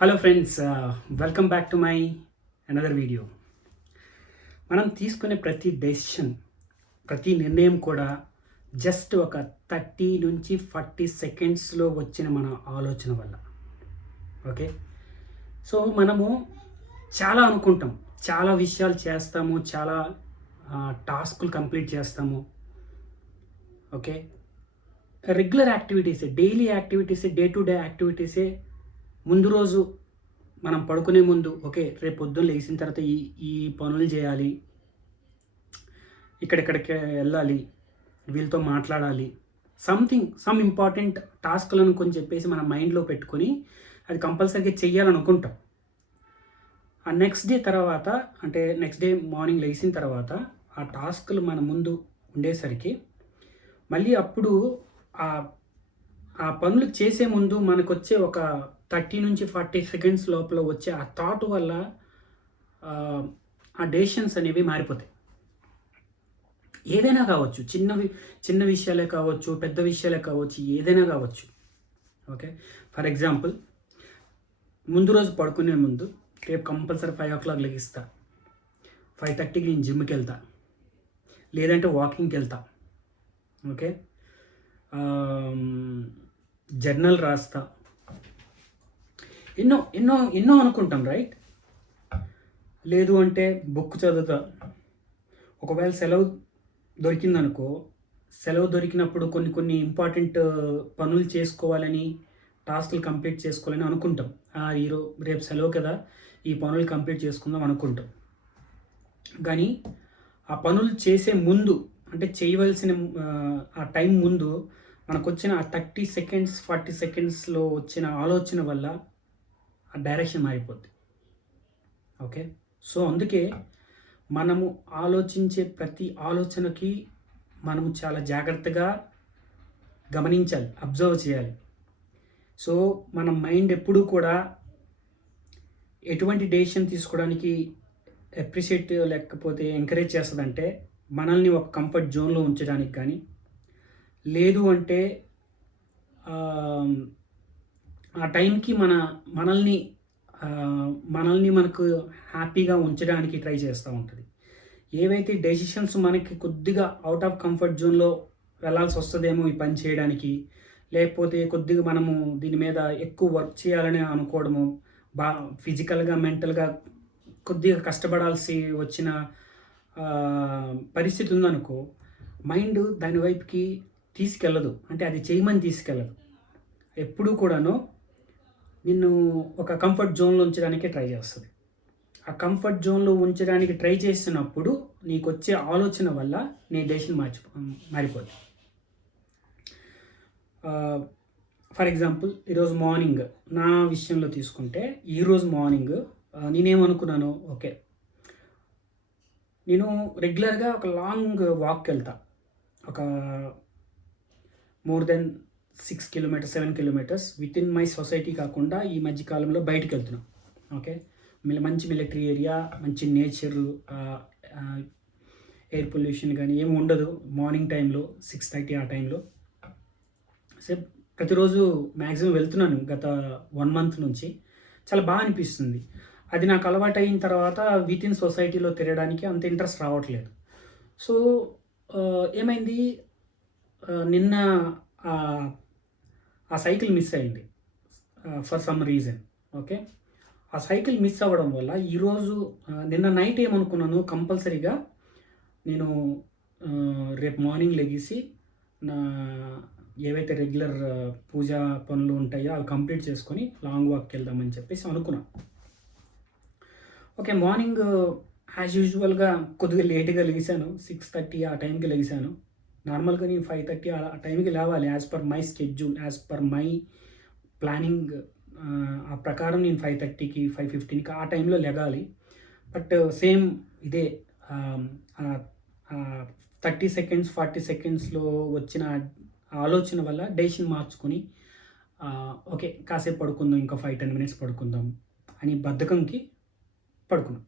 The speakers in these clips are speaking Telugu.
Hello friends, welcome back to my another video. మనం తీసుకునే ప్రతి డెసిషన్, ప్రతి నిర్ణయం కూడా జస్ట్ ఒక 30 నుంచి 40 సెకండ్స్లో వచ్చిన మన ఆలోచన వల్ల. ఓకే, సో మనము చాలా అనుకుంటాం, చాలా విషయాలు చేస్తాము, చాలా టాస్కులు కంప్లీట్ చేస్తాము. ఓకే, రెగ్యులర్ యాక్టివిటీసే, డైలీ యాక్టివిటీసే, డే టు డే యాక్టివిటీసే. ముందు రోజు మనం పడుకునే ముందు ఓకే, రేపు పొద్దున్న లేచిన తర్వాత ఈ ఈ పనులు చేయాలి, ఇక్కడిక్కడికి వెళ్ళాలి, వీళ్ళతో మాట్లాడాలి, సమ్ ఇంపార్టెంట్ టాస్క్లను కొంచెం చెప్పేసి మన మైండ్లో పెట్టుకొని అది కంపల్సరీగా చెయ్యాలనుకుంటాం. ఆ నెక్స్ట్ డే తర్వాత, అంటే నెక్స్ట్ డే మార్నింగ్ లేచిన తర్వాత ఆ టాస్క్లు మన ముందు ఉండేసరికి మళ్ళీ అప్పుడు ఆ ఆ పనులు చేసే ముందు మనకొచ్చే ఒక 30 నుంచి 40 సెకండ్స్ లోపల వచ్చే ఆ థాట్ వల్ల ఆ డెసిషన్స్ అనేవి మారిపోతాయి. ఏదైనా కావచ్చు, చిన్న విషయాలే కావచ్చు, పెద్ద విషయాలే కావచ్చు, ఏదైనా కావచ్చు. ఓకే, ఫర్ ఎగ్జాంపుల్, ముందు రోజు పడుకునే ముందు రేపు కంపల్సరీ 5 o'clock లెగిస్తా, 5:30కి నేను జిమ్కి వెళ్తా, లేదంటే వాకింగ్కి వెళ్తా. ఓకే, జర్నల్ రాస్తా, ఎన్నో ఎన్నో ఎన్నో అనుకుంటాం, రైట్? లేదు అంటే బుక్ చదువుతా. ఒకవేళ సెలవు దొరికిందనుకో, సెలవు దొరికినప్పుడు కొన్ని కొన్ని ఇంపార్టెంట్ పనులు చేసుకోవాలని, టాస్క్లు కంప్లీట్ చేసుకోవాలని అనుకుంటాం. రేపు సెలవు కదా, ఈ పనులు కంప్లీట్ చేసుకుందాం అనుకుంటాం. కానీ ఆ పనులు చేసే ముందు, అంటే చేయవలసిన ఆ టైం ముందు మనకు వచ్చిన ఆ 30 సెకండ్స్ 40 సెకండ్స్లో వచ్చిన ఆలోచన వల్ల ఆ డైరెక్షన్ మారిపోద్ది. ఓకే, సో అందుకే మనము ఆలోచించే ప్రతి ఆలోచనకి మనము చాలా జాగ్రత్తగా గమనించాలి, అబ్జర్వ్ చేయాలి. సో మన మైండ్ ఎప్పుడూ కూడా ఎటువంటి డెసిషన్ తీసుకోవడానికి అప్రిషియేట్ లేకపోతే ఎంకరేజ్ చేస్తుందంటే, మనల్ని ఒక కంఫర్ట్ జోన్లో ఉంచడానికి కానీ, లేదు అంటే ఆ టైంకి మనల్ని మనకు హ్యాపీగా ఉంచడానికి ట్రై చేస్తూ ఉంటుంది. ఏవైతే డెసిషన్స్ మనకి కొద్దిగా అవుట్ ఆఫ్ కంఫర్ట్ జోన్లో వెళ్ళాల్సి వస్తుందేమో ఈ పని చేయడానికి, లేకపోతే కొద్దిగా మనము దీని మీద ఎక్కువ వర్క్ చేయాలని అనుకోవడము, ఫిజికల్గా మెంటల్గా కొద్దిగా కష్టపడాల్సి వచ్చిన పరిస్థితి ఉందనుకో, మైండ్ దాని వైపుకి తీసుకెళ్ళదు, అంటే అది చేయమని తీసుకెళ్ళదు. ఎప్పుడూ కూడాను నిన్ను ఒక కంఫర్ట్ జోన్లో ఉంచడానికే ట్రై చేస్తుంది. ఆ కంఫర్ట్ జోన్లో ఉంచడానికి ట్రై చేసినప్పుడు నీకు వచ్చే ఆలోచన వల్ల నీ డెసిషన్ మారిపోద్ది. ఫర్ ఎగ్జాంపుల్, ఈరోజు మార్నింగ్ నా విషయంలో తీసుకుంటే, ఈరోజు మార్నింగ్ నేనేమనుకున్నాను, ఓకే నేను రెగ్యులర్గా ఒక లాంగ్ వాక్కి వెళ్తా, ఒక more than 6 kilometers 7 kilometers with in my society కాకుండా ఈ మధ్య కాలంలో బయటకు వెళ్తున్నాం. ఓకే, మంచి మిలిటరీ ఏరియా, మంచి నేచరు, ఎయిర్ పొల్యూషన్ కానీ ఏమి ఉండదు. మార్నింగ్ టైంలో 6:30 ఆ టైంలో. సో ప్రతిరోజు మ్యాక్సిమం వెళ్తున్నాను గత 1 month నుంచి. చాలా బాగా అనిపిస్తుంది. అది నాకు అలవాటు అయిన తర్వాత విత్ ఇన్ సొసైటీలో తిరగడానికి అంత ఇంట్రెస్ట్ రావట్లేదు. సో ఏమైంది, నిన్న ఆ సైకిల్ మిస్ అయింది ఫర్ సమ్ రీజన్. ఓకే, ఆ సైకిల్ మిస్ అవ్వడం వల్ల ఈరోజు నిన్న నైట్ ఏమనుకున్నాను, కంపల్సరీగా నేను రేపు మార్నింగ్ లెగిసి నా ఏవైతే రెగ్యులర్ పూజా పనులు ఉంటాయో అవి కంప్లీట్ చేసుకొని లాంగ్ వాక్కి వెళ్దామని చెప్పేసి అనుకున్నాను. ఓకే, మార్నింగ్ యాజ్ యూజువల్గా కొద్దిగా లేట్గా లెగిసాను, 6:30 ఆ టైంకి లెగిసాను. నార్మల్గా నేను 5:30 ఆ టైంకి లేవాలి, as per my schedule, as per my planning. ఆ ప్రకారం నేను 5:30కి 5:15కి ఆ టైంలో లెగాలి. బట్ సేమ్ ఇదే 30 seconds 40 secondsలో వచ్చిన ఆలోచన వల్ల డెసిషన్ మార్చుకొని ఓకే కాసేపు పడుకుందాం, ఇంకా 5-10 minutes పడుకుందాం అని బద్ధకంకి పడుకున్నాం.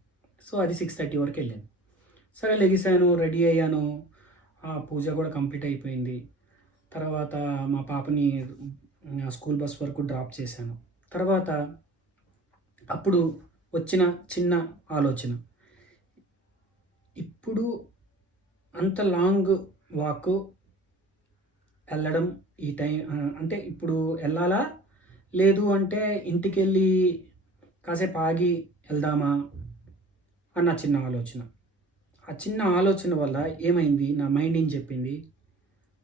సో అది 6:30 వరకు వెళ్ళింది. సరే లెగిసాను, రెడీ అయ్యాను, పూజ కూడా కంప్లీట్ అయిపోయింది. తర్వాత మా పాపని స్కూల్ బస్ వరకు డ్రాప్ చేశాను. తర్వాత అప్పుడు వచ్చిన చిన్న ఆలోచన, ఇప్పుడు అంత లాంగ్ వాక్ వెళ్ళడం ఈ టైం అంటే ఇప్పుడు వెళ్ళాలా? లేదు అంటే ఇంటికెళ్ళి కాసేపు ఆగి వెళ్దామా? అన్న చిన్న ఆలోచన. ఆ చిన్న ఆలోచన వల్ల ఏమైంది, నా మైండ్ ఏం చెప్పింది,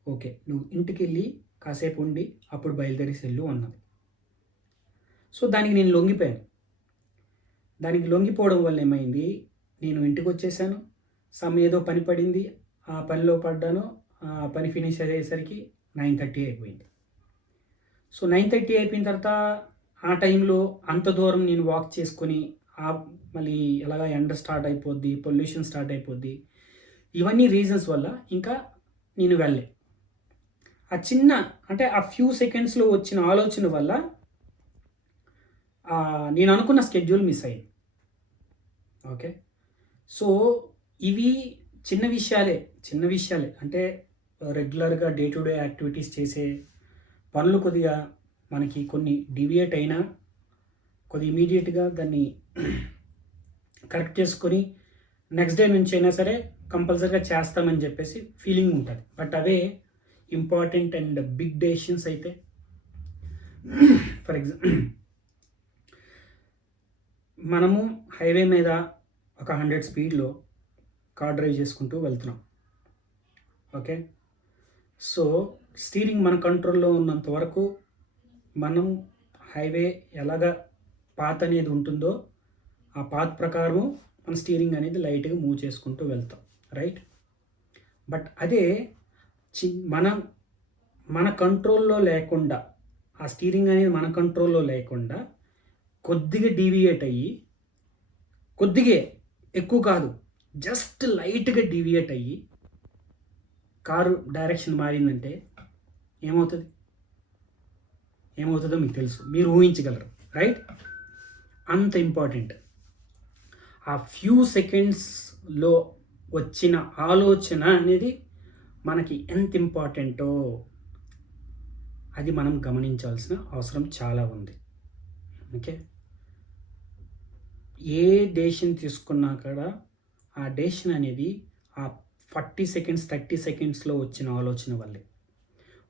ఓకే నువ్వు ఇంటికెళ్ళి కాసేపు ఉండి అప్పుడు బయలుదేరేసి వెళ్ళు అన్నది. సో దానికి నేను లొంగిపోయాను. దానికి లొంగిపోవడం వల్ల ఏమైంది, నేను ఇంటికి వచ్చేసాను. ఏదో పని పడింది, ఆ పనిలో పడ్డాను. ఆ పని ఫినిష్ అయ్యేసరికి 9:30 అయిపోయింది. సో 9:30 అయిపోయిన తర్వాత ఆ టైంలో అంత దూరం నేను వాక్ చేసుకొని మళ్ళీ ఎలాగ ఎండ స్టార్ట్ అయిపోద్ది, పొల్యూషన్ స్టార్ట్ అయిపోద్ది. ఇవన్నీ రీజన్స్ వల్ల ఇంకా నేను వెళ్ళే. ఆ చిన్న అంటే ఆ ఫ్యూ సెకండ్స్లో వచ్చిన ఆలోచన వల్ల నేను అనుకున్న స్కెడ్యూల్ మిస్ అయ్యింది. ఓకే. సో ఇవి చిన్న విషయాలే అంటే రెగ్యులర్గా డే టు డే యాక్టివిటీస్ చేసే పనులు కొద్దిగా మనకి కొన్ని డివియేట్ అయినా కొద్దిగా ఇమీడియట్గా దాన్ని కరెక్ట్ చేసుకొని నెక్స్ట్ డే నుంచి అయినా సరే కంపల్సరీగా చేస్తామని చెప్పేసి ఫీలింగ్ ఉంటుంది. బట్ అవే ఇంపార్టెంట్ అండ్ బిగ్ డెసిషన్స్ అయితే ఫర్ ఎగ్జాంపుల్ మనము హైవే మీద ఒక 100 స్పీడ్లో కార్ డ్రైవ్ చేసుకుంటూ వెళ్తున్నాం. ఓకే. సో స్టీరింగ్ మన కంట్రోల్లో ఉన్నంత వరకు మనం హైవే ఎలాగ పాత్ అనేది ఉంటుందో ఆ పాత్ ప్రకారం మన స్టీరింగ్ అనేది లైట్గా మూవ్ చేసుకుంటూ వెళ్తాం, రైట్? బట్ అదే మన కంట్రోల్లో లేకుండా, ఆ స్టీరింగ్ అనేది మన కంట్రోల్లో లేకుండా కొద్దిగా డీవియేట్ అయ్యి, కొద్దిగా ఎక్కువ కాదు, జస్ట్ లైట్గా డీవియేట్ అయ్యి కారు డైరెక్షన్ మారిందంటే ఏమవుతుందో మీకు తెలుసు, మీరు ఊహించగలరు, రైట్? అంత ఇంపార్టెంట్. ఆ ఫ్యూ సెకండ్స్లో వచ్చిన ఆలోచన అనేది మనకి ఎంత ఇంపార్టెంటో అది మనం గమనించాల్సిన అవసరం చాలా ఉంది. ఓకే. ఏ డెసిషన్ తీసుకున్నా కూడా ఆ డెసిషన్ అనేది ఆ 40 సెకండ్స్ 30 సెకండ్స్లో వచ్చిన ఆలోచన వల్లే.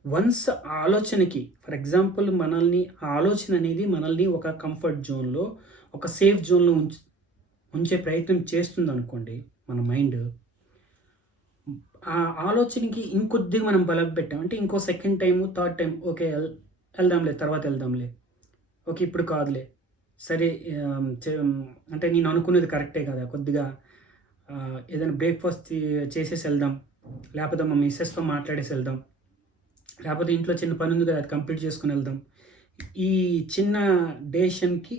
వన్స్ ఆ ఆలోచనకి ఫర్ ఎగ్జాంపుల్ ఆ ఆలోచన అనేది మనల్ని ఒక కంఫర్ట్ జోన్లో, ఒక సేఫ్ జోన్లో ఉంచే ప్రయత్నం చేస్తుంది అనుకోండి మన మైండ్. ఆ ఆలోచనకి ఇంకొద్దిగా మనం బలం పెట్టామంటే ఇంకో second time, third time, okay వెళ్దాంలే, తర్వాత వెళ్దాంలే, ఓకే ఇప్పుడు కాదులే, సరే అంటే నేను అనుకునేది కరెక్టే కదా, కొద్దిగా ఏదైనా బ్రేక్ఫాస్ట్ చేసేసి వెళ్దాం, లేకపోతే మా మిస్సెస్తో మాట్లాడేసి వెళ్దాం, లేకపోతే ఇంట్లో చిన్న పని ఉంది కదా అది కంప్లీట్ చేసుకుని వెళ్దాం. ఈ చిన్న డెసిషన్కి,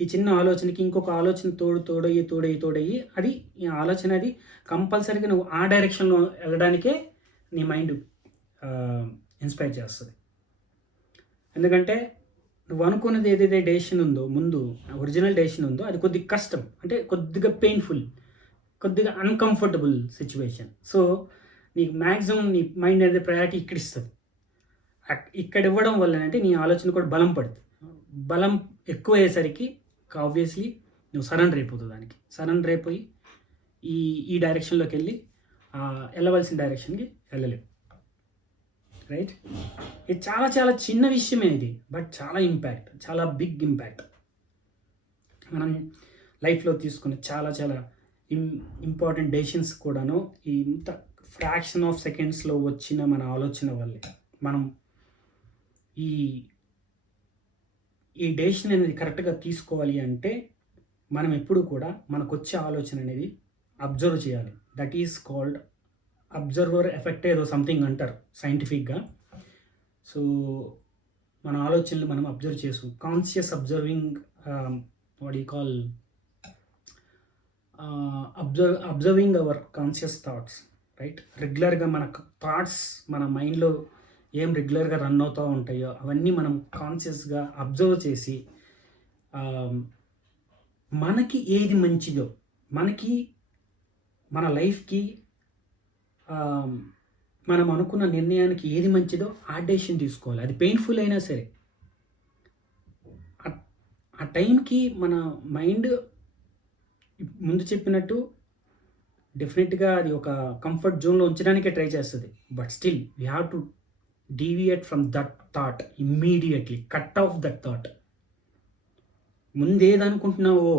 ఈ చిన్న ఆలోచనకి ఇంకొక ఆలోచన తోడయ్యి అది ఈ ఆలోచన అది కంపల్సరీగా నువ్వు ఆ డైరెక్షన్లో వెళ్ళడానికే నీ మైండ్ ఇన్స్పైర్ చేస్తుంది. ఎందుకంటే నువ్వు అనుకున్నది ఏదైతే డెసిషన్ ఉందో, ముందు ఒరిజినల్ డెసిషన్ ఉందో అది కొద్దిగా కష్టం, అంటే కొద్దిగా పెయిన్ఫుల్, కొద్దిగా అన్కంఫర్టబుల్ సిచ్యువేషన్. సో నీకు మ్యాక్సిమం నీ మైండ్ అనేది ప్రయారిటీ ఇక్కడ ఇస్తుంది. ఇక్కడ ఇవ్వడం వల్ల అంటే నీ ఆలోచన కూడా బలం పడుతుంది. బలం ఎక్కువ అయ్యేసరికి ఆబ్వియస్లీ నువ్వు సరెండర్ అయిపోతుంది, దానికి సరెండర్ అయిపోయి ఈ డైరెక్షన్లోకి వెళ్ళి వెళ్ళవలసిన డైరెక్షన్కి వెళ్ళలేవు, రైట్? ఇది చాలా చాలా చిన్న విషయమే ఇది, బట్ చాలా ఇంపాక్ట్, చాలా బిగ్ ఇంపాక్ట్. మనం లైఫ్లో తీసుకునే చాలా చాలా ఇంపార్టెంట్ డెసిషన్స్ కూడాను ఇంత ఫ్రాక్షన్ ఆఫ్ సెకండ్స్లో వచ్చిన మన ఆలోచన వల్లే. మనం ఈ డెసిషన్ అనేది కరెక్ట్గా తీసుకోవాలి అంటే మనం ఎప్పుడు కూడా మనకు వచ్చే ఆలోచన అనేది అబ్జర్వ్ చేయాలి. That is called observer effect, ఏదో సంథింగ్ అంటారు సైంటిఫిక్గా. సో మన ఆలోచనలు మనం అబ్జర్వ్ చేసు, conscious observing, what you call observing our conscious thoughts, right? రెగ్యులర్గా మన థాట్స్ మన మైండ్లో ఏం రెగ్యులర్గా రన్ అవుతూ ఉంటాయో అవన్నీ మనం కాన్షియస్గా అబ్జర్వ్ చేసి మనకి ఏది మంచిదో, మనకి మన లైఫ్కి మనం అనుకున్న నిర్ణయానికి ఏది మంచిదో ఆ డెసిషన్ తీసుకోవాలి. అది పెయిన్ఫుల్ అయినా సరే. ఆ టైంకి మన మైండ్ ముందు చెప్పినట్టు డెఫినెట్గా అది ఒక కంఫర్ట్ జోన్లో ఉంచడానికే ట్రై చేస్తుంది. But still we have to deviate from that thought immediately, cut off that thought. ముందు ఏది అనుకుంటున్నావో,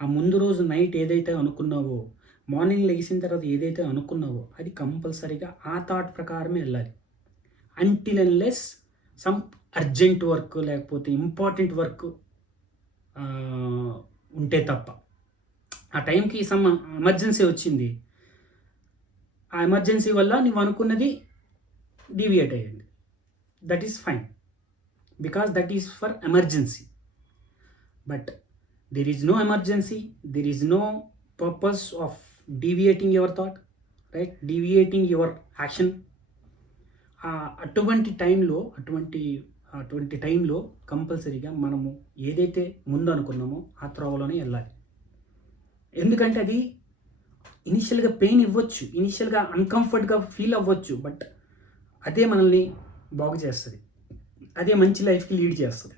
ఆ ముందు రోజు నైట్ ఏదైతే అనుకున్నావో, మార్నింగ్ లెగిసిన తర్వాత ఏదైతే అనుకున్నావో అది కంపల్సరీగా ఆ థాట్ ప్రకారమే వెళ్ళాలి. Until unless some urgent work లేకపోతే ఇంపార్టెంట్ వర్క్ ఉంటే తప్ప. ఆ టైంకి సమ్ ఎమర్జెన్సీ వచ్చింది, ఆ ఎమర్జెన్సీ వల్ల నువ్వు అనుకున్నది డీవియేట్ అయ్యింది. That is fine, because that is for emergency. But there is no emergency, there is no purpose of deviating your thought, right? Deviating your action. అటువంటి టైంలో కంపల్సరీగా మనము ఏదైతే ముందు అనుకున్నామో ఆ త్రోవలోనే వెళ్ళాలి. ఎందుకంటే అది ఇనిషియల్గా పెయిన్ ఇవ్వచ్చు, ఇనిషియల్గా అన్కంఫర్ట్గా ఫీల్ అవ్వచ్చు, బట్ అదే మనల్ని బాగు చేస్తుంది, అదే మంచి లైఫ్కి లీడ్ చేస్తుంది.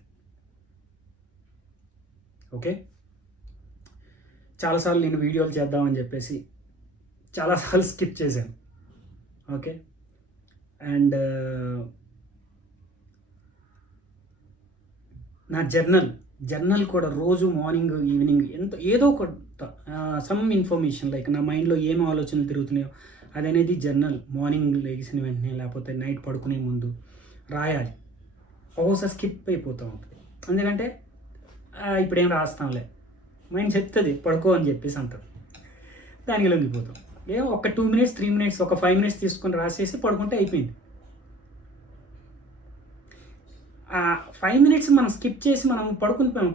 ఓకే, చాలాసార్లు నేను వీడియోలు చేద్దామని చెప్పేసి చాలాసార్లు స్కిప్ చేశాను. ఓకే, అండ్ నా జర్నల్ కూడా రోజు మార్నింగ్ ఈవినింగ్ ఏదో ఒక సమ్ ఇన్ఫర్మేషన్, లైక్ నా మైండ్లో ఏం ఆలోచనలు తిరుగుతున్నాయో అది అనేది జర్నల్ మార్నింగ్ లేచిన వెంటనే లేకపోతే నైట్ పడుకునే ముందు రాయాలి. ఒక్కోసారి స్కిప్ అయిపోతూ ఉంటుంది, ఎందుకంటే ఇప్పుడేం రాస్తాంలే, మైండ్ చెప్తుంది పడుకో అని చెప్పేసి అంటుంది, దానికి లొంగిపోతాం. ఒక 2 minutes 3 minutes ఒక 5 minutes తీసుకొని రాసేసి పడుకుంటే అయిపోయింది. ఆ 5 minutes మనం స్కిప్ చేసి మనం పడుకుని పోయాం,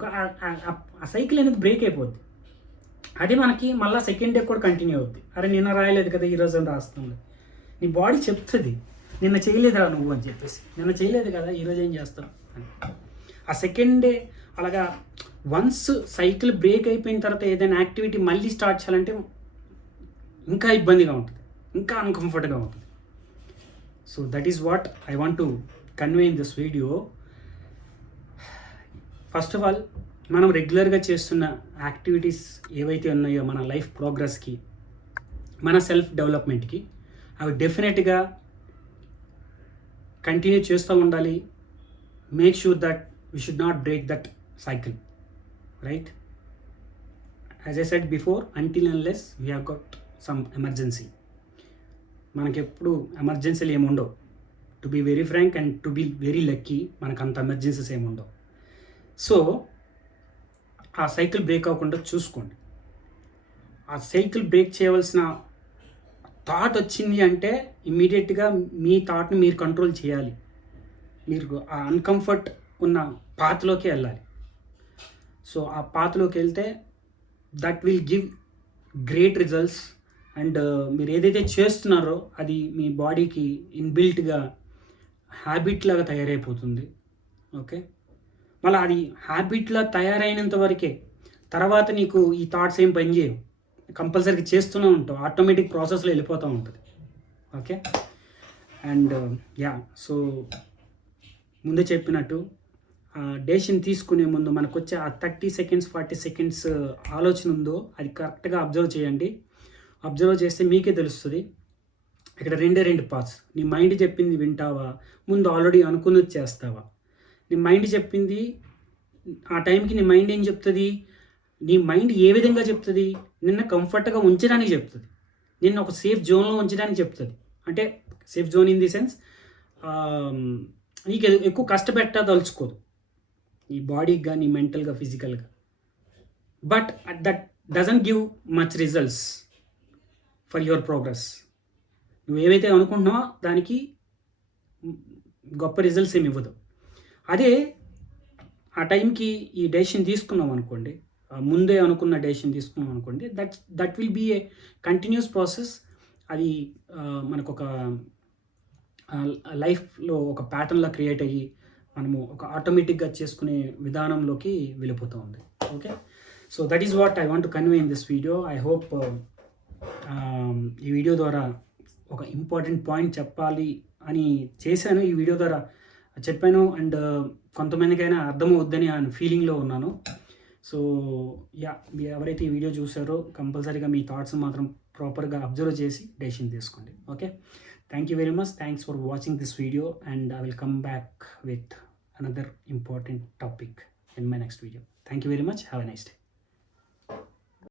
ఆ సైకిల్ అనేది బ్రేక్ అయిపోద్ది. అది మనకి మళ్ళీ సెకండ్ డే కూడా కంటిన్యూ అవుద్ది. అరే నిన్న రాయలేదు కదా ఈరోజు అని రాస్తాంలే, నీ బాడీ చెప్తుంది నిన్న చేయలేదురా నువ్వు అని చెప్పేసి, నిన్న చేయలేదు కదా ఈరోజు ఏం చేస్తావు అని. ఆ సెకండ్ డే అలాగా వన్స్ సైకిల్ బ్రేక్ అయిపోయిన తర్వాత ఏదైనా యాక్టివిటీ మళ్ళీ స్టార్ట్ చేయాలంటే ఇంకా ఇబ్బందిగా ఉంటుంది, ఇంకా అన్కంఫర్ట్గా ఉంటుంది. So that is what I want to convey in this video. First of all మనం రెగ్యులర్గా చేస్తున్న యాక్టివిటీస్ ఏవైతే ఉన్నాయో మన లైఫ్ ప్రోగ్రెస్కి, మన సెల్ఫ్ డెవలప్మెంట్కి, అవి డెఫినెట్గా కంటిన్యూ చేస్తూ ఉండాలి. Make sure that we should not break that cycle, right? As I said before, until unless we have got some emergency, మనకి ఎప్పుడు ఎమర్జెన్సీలు ఏముండవు. To be very frank and to be very lucky, మనకు అంత ఎమర్జెన్సీస్ ఏముండవు. సో ఆ సైకిల్ బ్రేక్ అవ్వకుండా చూసుకోండి. ఆ సైకిల్ బ్రేక్ చేయవలసిన థాట్ వచ్చింది అంటే ఇమ్మీడియట్గా మీ థాట్ని మీరు కంట్రోల్ చేయాలి. మీరు ఆ అన్కంఫర్ట్ ఉన్న పాత్లోకి వెళ్ళాలి. సో ఆ పాత్లోకి వెళ్తే that will give great results. And మీరు ఏదైతే చేస్తున్నారో అది మీ బాడీకి ఇన్బిల్ట్గా హ్యాబిట్ లాగా తయారైపోతుంది. ఓకే, మళ్ళీ అది హ్యాబిట్లా తయారైనంత వరకే, తర్వాత నీకు ఈ థాట్స్ ఏం పని చేయవు, కంపల్సరీగా చేస్తూనే ఉంటావు, ఆటోమేటిక్ ప్రాసెస్లో వెళ్ళిపోతూ ఉంటుంది. ఓకే, అండ్ సో ముందే చెప్పినట్టు డెసిషన్ తీసుకునే ముందు మనకు వచ్చే ఆ 30 seconds 40 seconds ఆలోచన ఉందో అది కరెక్ట్గా అబ్జర్వ్ చేయండి. అబ్జర్వ్ చేస్తే మీకే తెలుస్తుంది. ఇక్కడ రెండు పార్ట్స్. నీ మైండ్ చెప్పింది వింటావా, ముందు ఆల్రెడీ అనుకున్నది చేస్తావా? నీ మైండ్ చెప్పింది ఆ టైంకి నీ మైండ్ ఏం చెప్తుంది, నీ మైండ్ ఏ విధంగా చెప్తుంది, నిన్న కంఫర్ట్గా ఉంచడానికి చెప్తుంది, నిన్న ఒక సేఫ్ జోన్లో ఉంచడానికి చెప్తుంది. అంటే safe zone in the sense నీకు ఎక్కువ కష్టపెట్టదలుచుకోదు ఈ బాడీకి కానీ మెంటల్గా ఫిజికల్గా. But that doesn't give much results for your progress. నువ్వు ఏవైతే అనుకుంటున్నావో దానికి గొప్ప రిజల్ట్స్ ఏమి ఇవ్వదు. అదే ఆ టైంకి ఈ డెసిషన్ తీసుకున్నాం అనుకోండి, ముందే అనుకున్న డెసిషన్ తీసుకున్నాం అనుకోండి, that will be a continuous process. అది మనకు ఒక లైఫ్లో ఒక ప్యాటర్న్లా క్రియేట్ అయ్యి మనము ఒక ఆటోమేటిక్గా చేసుకునే విధానంలోకి వెళ్ళిపోతూ ఉంది. Okay, so that is what I want to convey in this video. I hope ఈ వీడియో ద్వారా ఒక ఇంపార్టెంట్ పాయింట్ చెప్పాలి అని చేశాను, ఈ వీడియో ద్వారా చెప్పాను. అండ్ కొంతమందికైనా అర్థమవుద్దని ఫీలింగ్లో ఉన్నాను. సో యా, మీరు ఎవరైతే ఈ వీడియో చూసారో కంపల్సరీగా మీ థాట్స్ మాత్రం ప్రాపర్గా అబ్జర్వ్ చేసి డెసిషన్ తీసుకోండి. Okay, thank you very much. Thanks for watching this video and I will come back with another important topic in my next video. Thank you very much. Have a nice day.